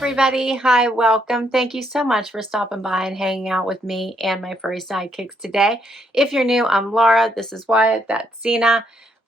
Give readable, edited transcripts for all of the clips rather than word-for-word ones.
everybody. Hi, welcome. Thank you so much for stopping by and hanging out with me and my furry sidekicks today. If you're new, I'm Laura. This is Wyatt. That's Zena.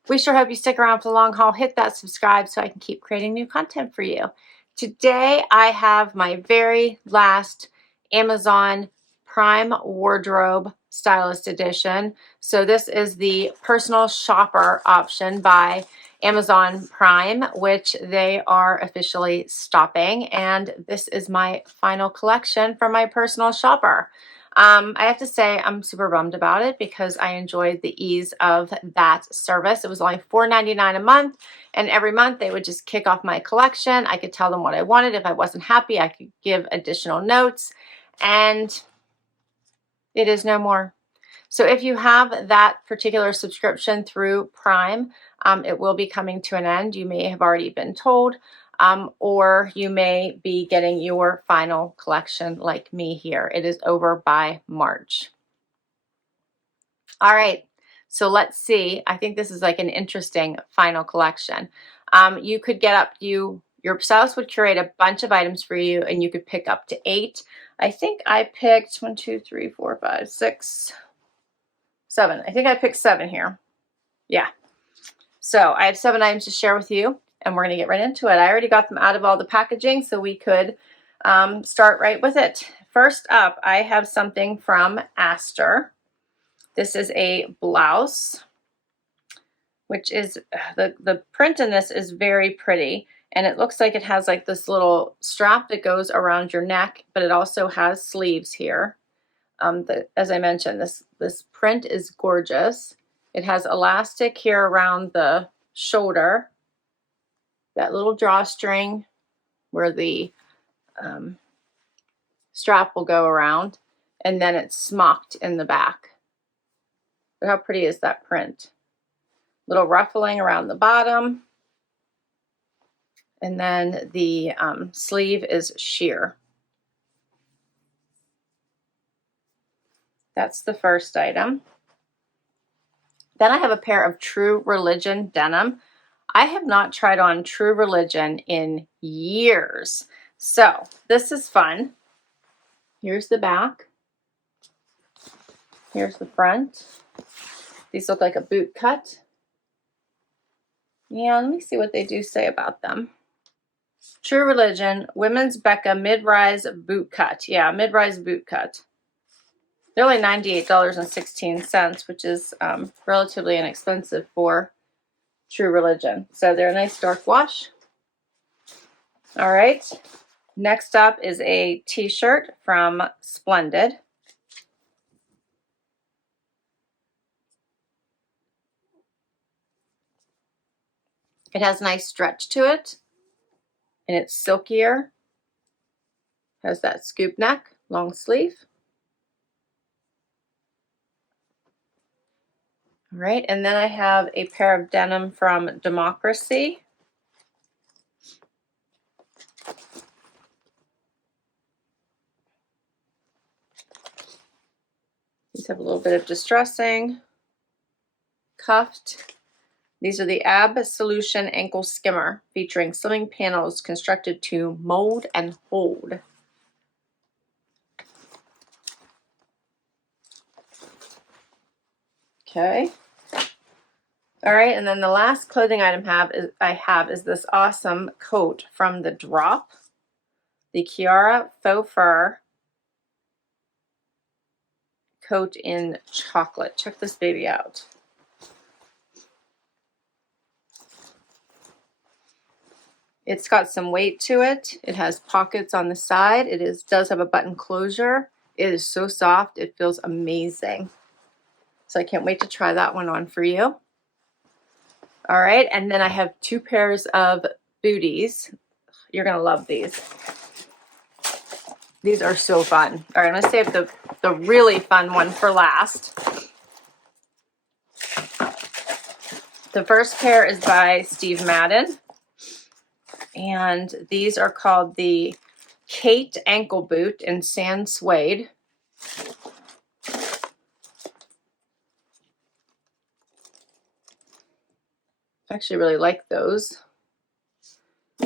We sure hope you stick around for the long haul. Hit that subscribe so I can keep creating new content for you. Today, I have my very last Amazon Prime Wardrobe Stylist Edition. So this is the personal shopper option by Amazon Prime, which they are officially stopping, and this is my final collection for my personal shopper. I have to say I'm super bummed about it because I enjoyed the ease of that service. It was only $4.99 a month, and every month they would just kick off my collection. I could tell them what I wanted. If I wasn't happy, I could give additional notes, and it is no more. So if you have that particular subscription through Prime, it will be coming to an end. You may have already been told, or you may be getting your final collection like me here. It is over by March. All right, so let's see. I think this is like an interesting final collection. You could get up, your stylist would curate a bunch of items for you, and you could pick up to 8. I think I picked 1, 2, 3, 4, 5, 6, 7. I think I picked 7 here. Yeah. So I have 7 items to share with you, and we're going to get right into it. I already got them out of all the packaging, so we could start right with it. First up, I have something from Aster. This is a blouse, which is, the print in this is very pretty, and it looks like it has like this little strap that goes around your neck, but it also has sleeves here. As I mentioned, this print is gorgeous. It has elastic here around the shoulder, that little drawstring where the strap will go around, and then it's smocked in the back. Look how pretty is that print. Little ruffling around the bottom, and then the sleeve is sheer. That's the first item. Then I have a pair of True Religion denim. I have not tried on True Religion in years. So this is fun. Here's the back. Here's the front. These look like a boot cut. Yeah, let me see what they do say about them. True Religion, women's Becca mid-rise boot cut. Yeah, mid-rise boot cut. They're only $98.16, which is relatively inexpensive for True Religion. So they're a nice dark wash. All right. Next up is a t-shirt from Splendid. It has nice stretch to it, and it's silkier. Has that scoop neck, long sleeve. All right, and then I have a pair of denim from Democracy. These have a little bit of distressing, cuffed. These are the Absolution Ankle Skimmer, featuring slimming panels constructed to mold and hold. Okay. All right, and then the last clothing item I have is this awesome coat from The Drop, the Kiara Faux Fur coat in chocolate. Check this baby out. It's got some weight to it. It has pockets on the side. It does have a button closure. It is so soft. It feels amazing. So I can't wait to try that one on for you. All right, and then I have 2 pairs of booties. You're gonna love these. These are so fun. All right, I'm gonna save the really fun one for last. The first pair is by Steve Madden, and these are called the Kate Ankle Boot in Sand Suede. I actually really like those.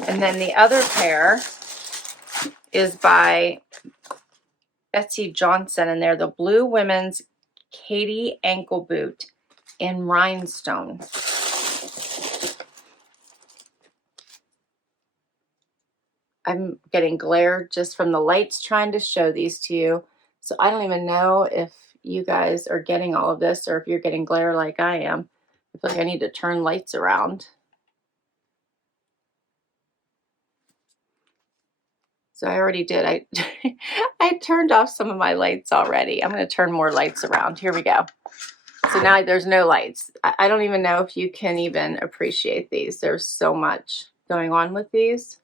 And then the other pair is by Betsy Johnson, and they're the Blue Women's Katie Ankle Boot in Rhinestone. I'm getting glare just from the lights trying to show these to you. So I don't even know if you guys are getting all of this or if you're getting glare like I am. I feel like I need to turn lights around. So I already did. I turned off some of my lights already. I'm going to turn more lights around. Here we go. So now there's no lights. I don't even know if you can even appreciate these. There's so much going on with these.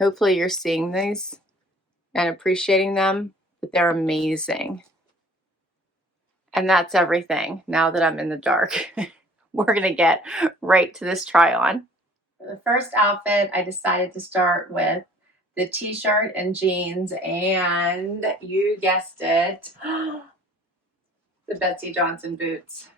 Hopefully you're seeing these and appreciating them, but they're amazing. And that's everything. Now that I'm in the dark, we're going to get right to this try on. For the first outfit, I decided to start with the t-shirt and jeans, and you guessed it, the Betsy Johnson boots.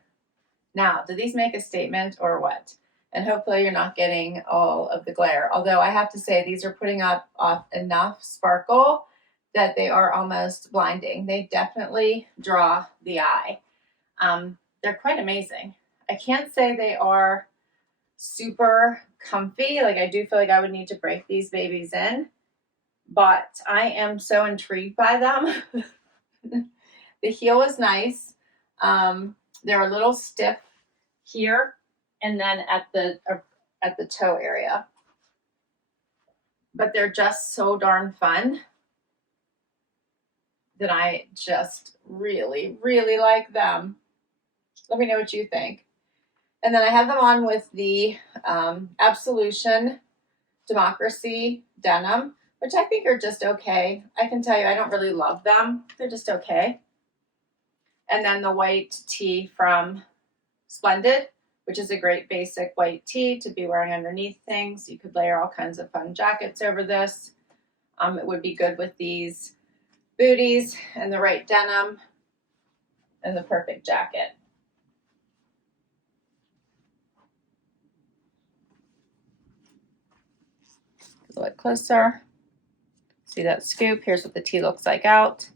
Now, do these make a statement or what? And hopefully you're not getting all of the glare. Although I have to say these are putting off enough sparkle that they are almost blinding. They definitely draw the eye. They're quite amazing. I can't say they are super comfy. Like, I do feel like I would need to break these babies in, but I am so intrigued by them. The heel is nice. They're a little stiff here and then at the toe area, but they're just so darn fun that I just really, really like them. Let me know what you think. And then I have them on with the Absolution Democracy denim, which I think are just okay. I can tell you I don't really love them. They're just okay. And then the white tee from Splendid, which is a great basic white tee to be wearing underneath things. You could layer all kinds of fun jackets over this. It would be good with these booties and the right denim and the perfect jacket. A little closer. See that scoop? Here's what the tee looks like out.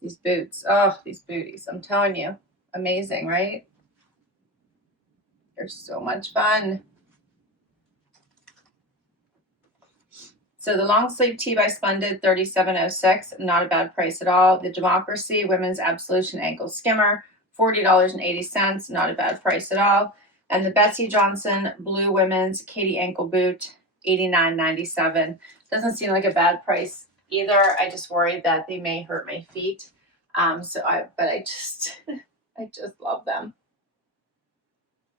These boots, oh, these booties, I'm telling you, amazing, right? They're so much fun. So the long sleeve tee by Splendid, $37.06, not a bad price at all. The Democracy Women's Absolution Ankle Skimmer, $40.80, not a bad price at all. And the Betsy Johnson Blue Women's Katie Ankle Boot, $89.97. Doesn't seem like a bad price either. I just worried that they may hurt my feet. But I just love them.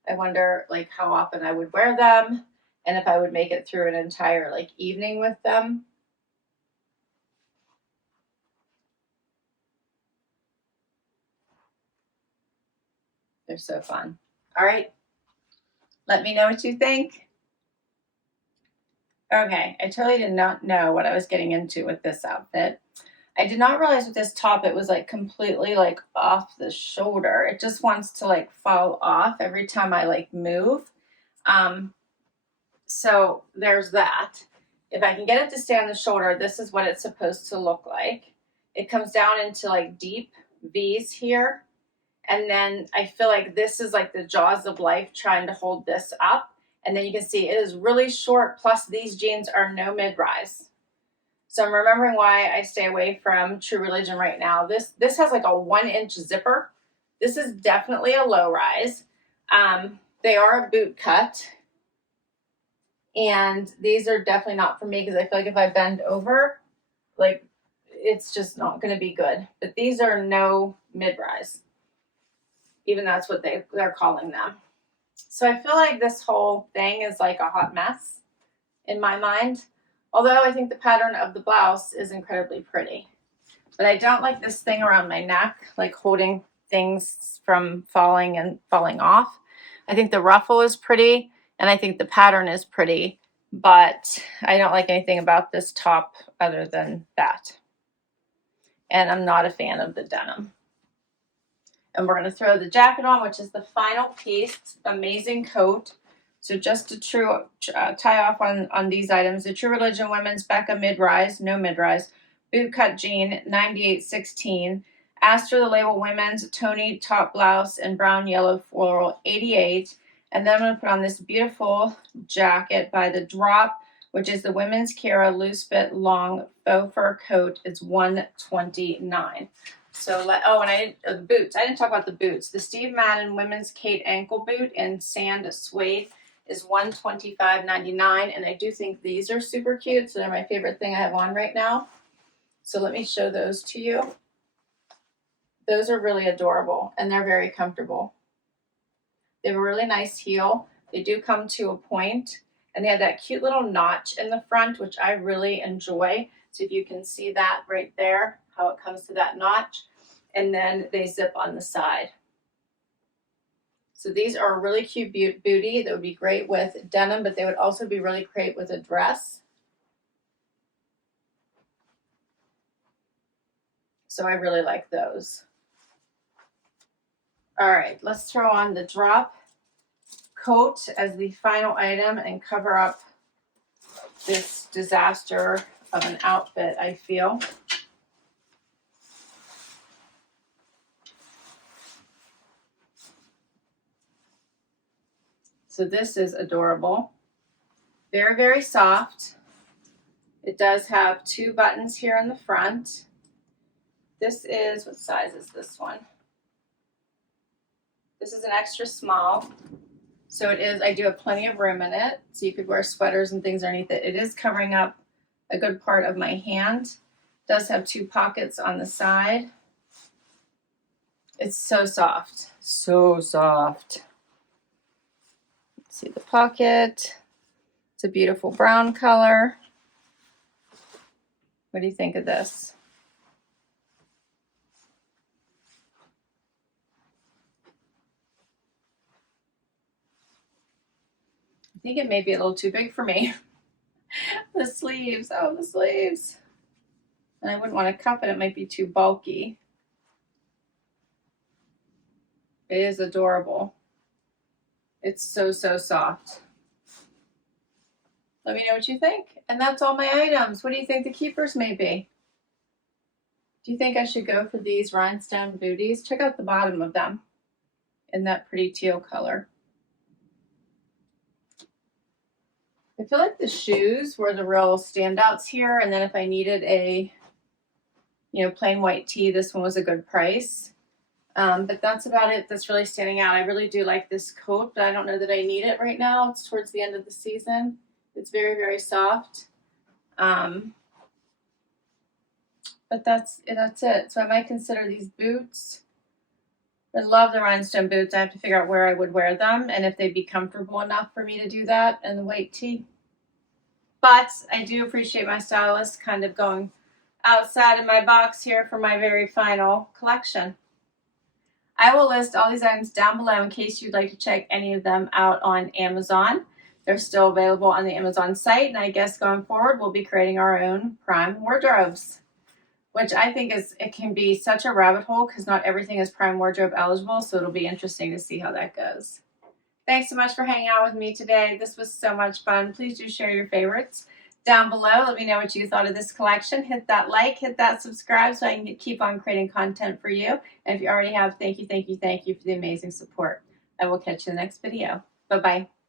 I wonder like how often I would wear them and if I would make it through an entire like evening with them. They're so fun. All right. Let me know what you think. Okay, I totally did not know what I was getting into with this outfit. I did not realize with this top it was like completely like off the shoulder. It just wants to like fall off every time I like move. So there's that. If I can get it to stay on the shoulder, this is what it's supposed to look like. It comes down into like deep V's here. And then I feel like this is like the jaws of life trying to hold this up. And then you can see it is really short. Plus these jeans are no mid-rise. So I'm remembering why I stay away from True Religion right now. This has like a 1-inch zipper. This is definitely a low rise. They are a boot cut. And these are definitely not for me because I feel like if I bend over, like it's just not going to be good. But these are no mid-rise. Even that's what they're calling them. So I feel like this whole thing is like a hot mess in my mind. Although I think the pattern of the blouse is incredibly pretty. But I don't like this thing around my neck, like holding things from falling off. I think the ruffle is pretty, and I think the pattern is pretty, but I don't like anything about this top other than that. and I'm not a fan of the denim. And we're going to throw the jacket on, which is the final piece. Amazing coat. So just to tie off on these items, the True Religion Women's Becca mid-rise, no mid-rise, boot cut jean, 9816. Astor the Label Women's Tony top blouse in brown yellow floral, 88. And then I'm going to put on this beautiful jacket by The Drop, which is the Women's Kara loose fit long faux fur coat. It's 129. So the boots. I didn't talk about the boots. The Steve Madden Women's Kate ankle boot in sand suede is $125.99, and I do think these are super cute. So they're my favorite thing I have on right now. So let me show those to you. Those are really adorable, and they're very comfortable. They have a really nice heel. They do come to a point, and they have that cute little notch in the front, which I really enjoy. So if you can see that right there, how it comes to that notch, and then they zip on the side. So these are a really cute booty that would be great with denim, but they would also be really great with a dress. So I really like those. All right, let's throw on the Drop coat as the final item and cover up this disaster of an outfit, I feel. So this is adorable. Very, very soft. It does have 2 buttons here in the front. This is, what size is this one? This is an extra small. So it is, I do have plenty of room in it. So you could wear sweaters and things underneath it. It is covering up a good part of my hand. It does have 2 pockets on the side. It's so soft. So soft. Let's see the pocket. It's a beautiful brown color. What do you think of this? I think it may be a little too big for me. The sleeves, oh, the sleeves. And I wouldn't want to cuff it, it might be too bulky. It is adorable. It's so, so soft. Let me know what you think. And that's all my items. What do you think the keepers may be? Do you think I should go for these rhinestone booties? Check out the bottom of them in that pretty teal color. I feel like the shoes were the real standouts here. And then if I needed a, plain white tee, this one was a good price. But that's about it that's really standing out. I really do like this coat, but I don't know that I need it right now. It's towards the end of the season. It's very, very soft. But that's it. So I might consider these boots. I love the rhinestone boots. I have to figure out where I would wear them and if they'd be comfortable enough for me to do that and the white tee. But I do appreciate my stylist kind of going outside of my box here for my very final collection. I will list all these items down below in case you'd like to check any of them out on Amazon. They're still available on the Amazon site, and I guess going forward we'll be creating our own Prime wardrobes, which I think it can be such a rabbit hole because not everything is Prime wardrobe eligible, so it'll be interesting to see how that goes. Thanks so much for hanging out with me today. This was so much fun. Please do share your favorites down below. Let me know what you thought of this collection. Hit that like, hit that subscribe so I can keep on creating content for you. And if you already have, thank you for the amazing support. I will catch you in the next video. Bye-bye.